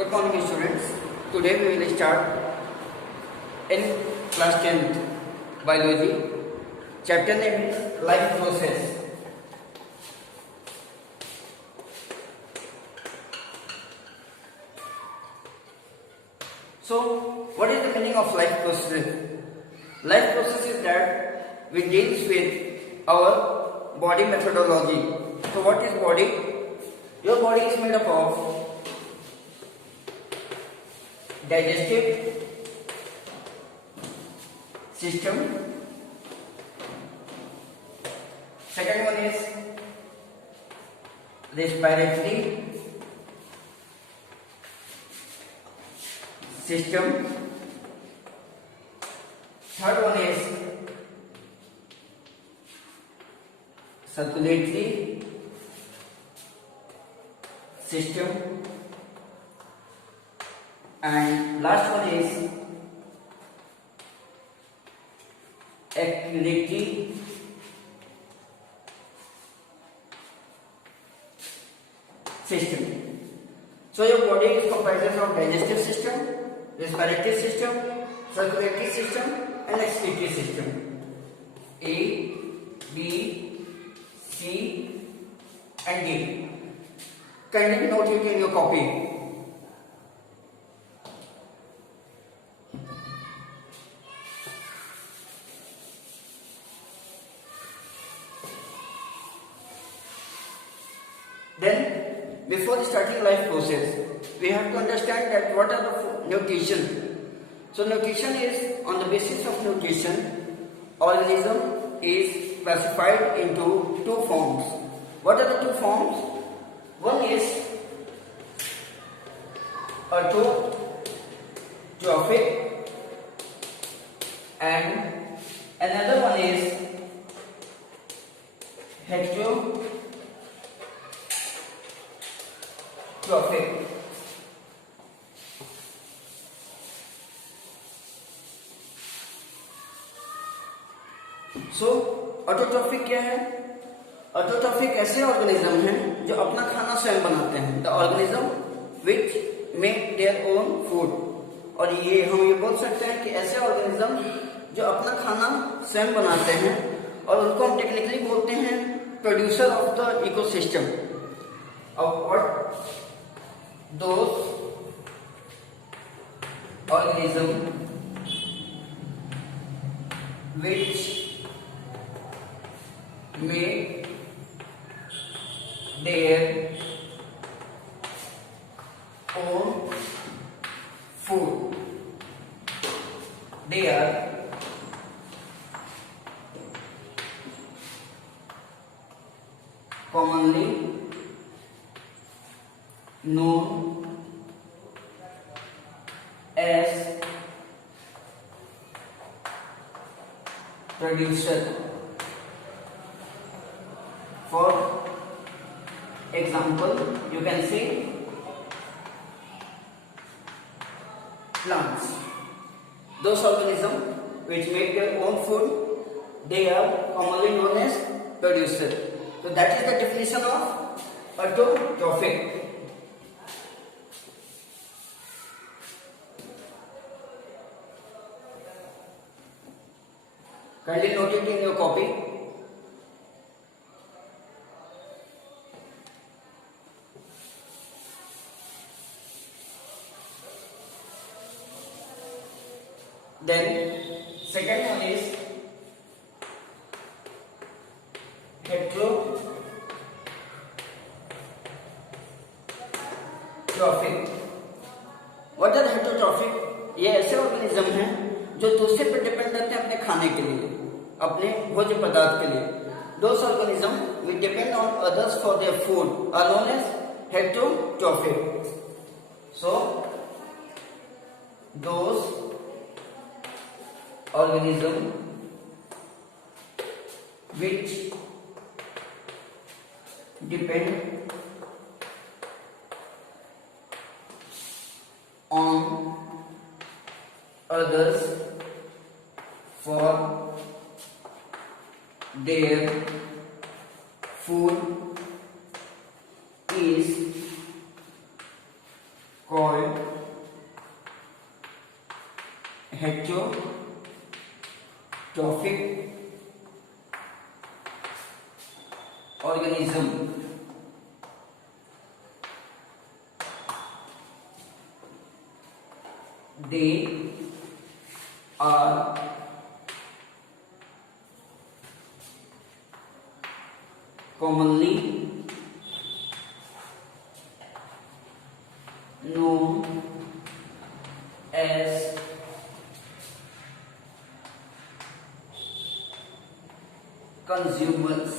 Good morning students. Today we will start in class 10th biology. Chapter name is life process. So what is the meaning of life process? Life process is that we deals with our body methodology. So what is body? Your body is made up of digestive system. Second one is respiratory system. Third one is circulatory system. And last one is excretory system. So your body is comprised of digestive system, respiratory system, circulatory system and excretory system. A, B, C and D. Kindly note it in your copy. Then, before starting life process, we have to understand that what are the nutrition. So, nutrition is on the basis of nutrition, organism is classified into two forms. What are the two forms? One is autotrophic and another one is heterotrophic. सो ऑटोट्रॉफिक क्या है? ऑटोट्रॉफिक ऐसे ऑर्गेनिज्म हैं जो अपना खाना स्वयं बनाते हैं. The organism which make their own food. और ये हम ये बोल सकते हैं कि ऐसे ऑर्गेनिज्म जो अपना खाना स्वयं बनाते हैं और उनको हम टेक्निकली बोलते हैं producer of the ecosystem. Of what? Those organisms which make their own food, they are commonly known as producer. For example, you can say plants. Those organisms which make their own food, they are commonly known as producer. So that is the definition of autotrophic. Kindly note it in your copy. Then second one is heterotrophic. What are heterotrophic? ये ऐसे ऑर्गेनिज्म हैं जो दूसरे पर डिपेंड रहते हैं अपने खाने के लिए, अपने भोज्य पदार्थ के लिए. Those organisms which depend on others for their food are known as heterotrophic. So those organisms which depend on others for their food is called heterotrophic organism. They are commonly known as consumers.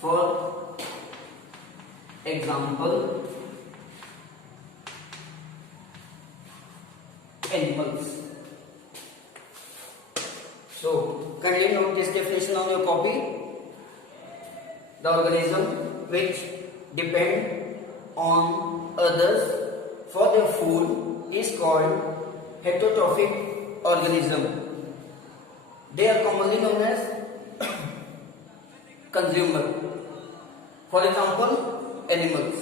For example, animals. So, kindly note this definition on your copy. The organism which depend on others for their food is called heterotrophic organism. They are commonly known as consumer. For example, animals.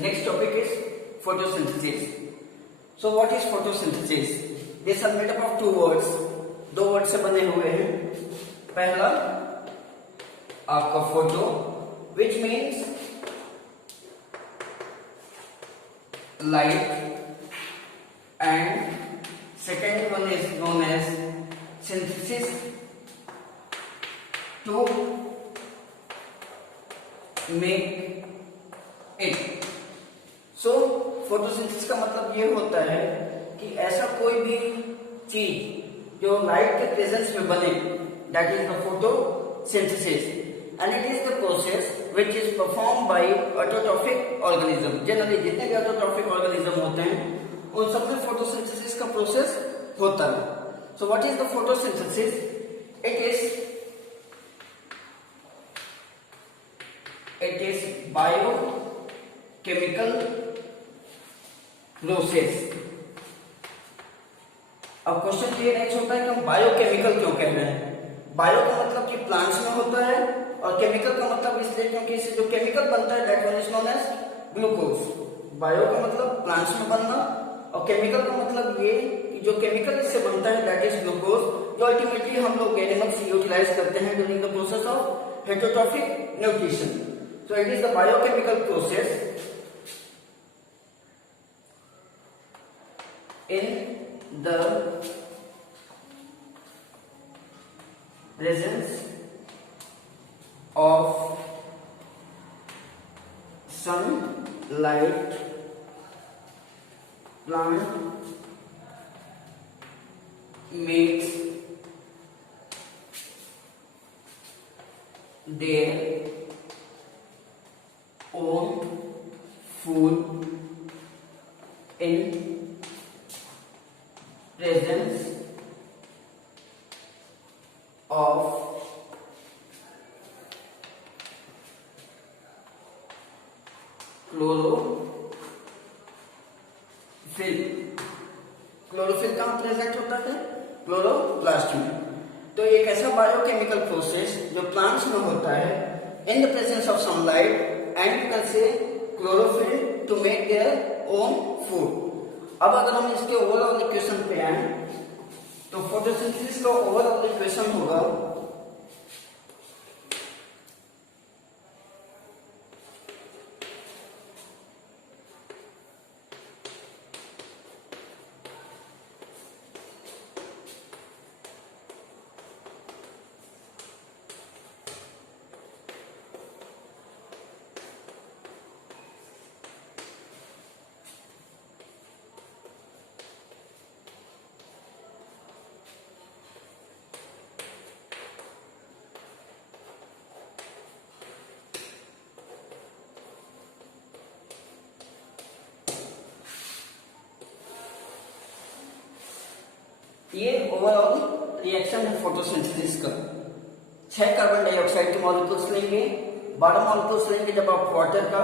Next topic is photosynthesis. So what is photosynthesis? These are made up of two words. दो वर्ड से बने हुए हैं. पहला आपका photo, which means light, and second one is known as synthesis, to make it. So photosynthesis का मतलब ये होता है कि ऐसा कोई भी चीज जो लाइट के प्रेजेंस में बने, that is the photosynthesis, and it is the process which is perform by autotrophic organism. Generally जितने भी ऑटोट्रॉफिक ऑर्गेनिज्म होते हैं उन सब में फोटोसिंथेसिस का प्रोसेस होता है. So what is the photosynthesis? It is biochemical process. अब क्वेश्चन ये नेक्स्ट होता है कि हम बायोकेमिकल क्यों कह रहे हैं. बायो का मतलब कि प्लांट्स में होता है, और केमिकल का मतलब इसलिए क्योंकि इससे जो केमिकल बनता है that one is known as glucose. Bio का मतलब प्लांट्स में बनना, और केमिकल का मतलब ये कि जो केमिकल इससे बनता है दैट इज ग्लूकोज, जो अल्टीमेटली हम लोग एनिमल्स यूटिलाइज करते हैं during the process of heterotrophic nutrition. So it is the biochemical process in the presence of sunlight, plant makes their own food in presence of chlorophyll. Chlorophyll कहाँ प्रेजेंट होता है? क्लोरोप्लास्ट में. तो एक ऐसा बायोकेमिकल प्रोसेस जो प्लांट्स में होता है in the presence of sunlight, and you can say chlorophyll to make their own food. अब अगर हम इसके ओवरऑल इक्वेशन पे आए तो फोटोसिंथेसिस का ओवरऑल इक्वेशन होगा ये ओवरऑल रिएक्शन है फोटोसिंथेसिस का. 6 कार्बन डाइऑक्साइड के मॉलिक्यूल्स लेंगे, 12 मॉलिक्यूल्स लेंगे जब आप वाटर का,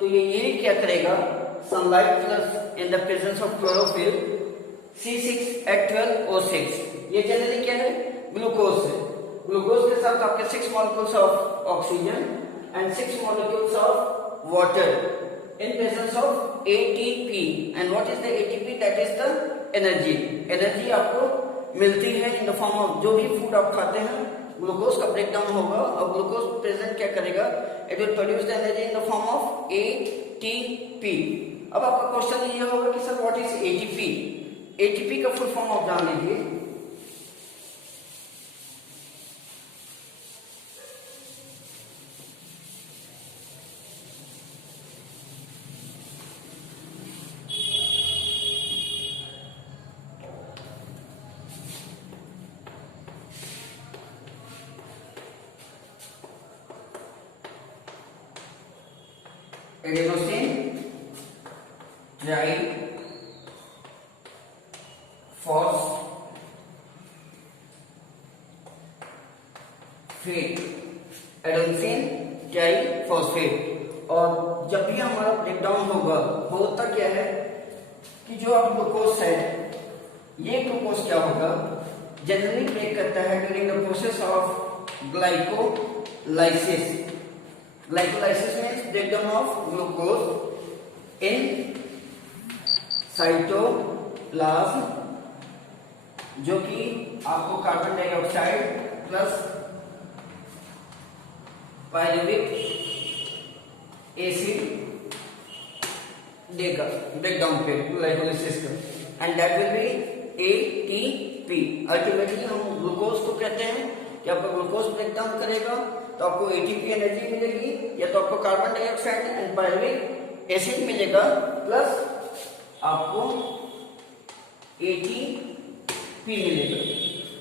तो ये क्या करेगा, sunlight plus in the presence of chlorophyll C6H12O6, ये जनरली क्या है, ग्लूकोज है। ग्लूकोज के साथ आपके 6 molecules of oxygen and 6 molecules of water in presence of ATP, and what is the ATP? That is the energy. Energy आपको मिलती है इन द फॉर्म ऑफ, जो भी फूड आप खाते हैं ग्लूकोज का ब्रेकडाउन होगा और ग्लूकोज प्रेजेंट क्या करेगा, it will produce the energy in the form of ATP। अब आपका क्वेश्चन ये होगा कि sir what is ATP? ATP का फुल फॉर्म आप जान लीजिए। Adenosine triphosphate, adenosine triphosphate. और जब भी हमारा ब्रेकडाउन होगा, होता क्या है कि जो आप ग्लूकोज है, ये ग्लूकोज क्या होगा, जनरली ब्रेक करता है during the process of glycolysis. Glycolysis means breakdown of glucose in cytoplasm, जो कि आपको carbon dioxide plus pyruvic acid देगा ब्रेकडाउन पे ग्लाइकोलाइसिस का, and that will be ATP। Ultimately हम ग्लूकोज को कहते हैं कि आपका ग्लूकोज ब्रेकडाउन करेगा तो आपको ATP एनर्जी मिलेगी, या तो आपको carbon dioxide and pyruvic acid मिलेगा, प्लस आपको ATP मिलेगा।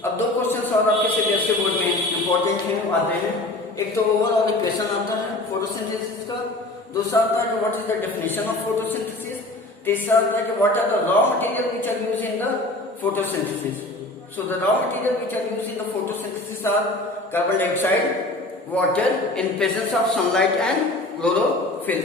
अब 2 क्वेश्चन और आपके सीबीएसई बोर्ड में इंपॉर्टेंट हैं, आते हैं। एक तो ओवरऑल इक्वेशन आता है फोटोसिंथेसिस का, दूसरा आता है what is the definition of photosynthesis, तीसरा आता है what are the raw material which are used in the photosynthesis. So the raw material which are used in the photosynthesis are carbon dioxide, water in presence of sunlight and chlorophyll.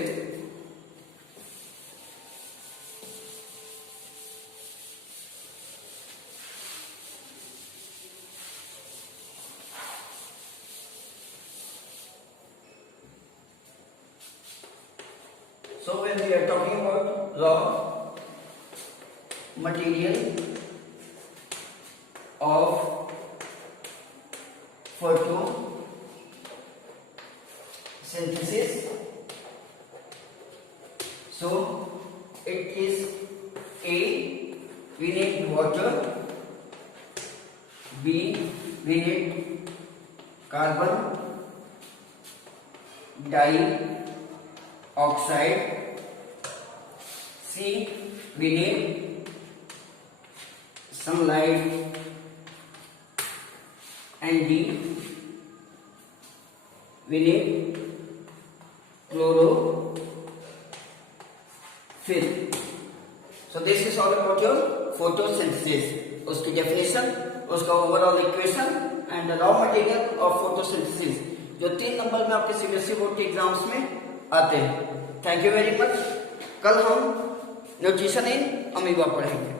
So when we are talking about raw material of photosynthesis, so it is A, we need water, B, we need carbon dioxide, C, we need sunlight, and D, we need chlorophyll. So this is all about your photosynthesis, उसकी definition, उसका overall equation and the raw material of photosynthesis, जो 3 नंबर में आपके CBSE board के एग्जाम्स में आते हैं। Thank you very much. कल हम न्यूट्रिशन इन अमीबा पढ़ेंगे।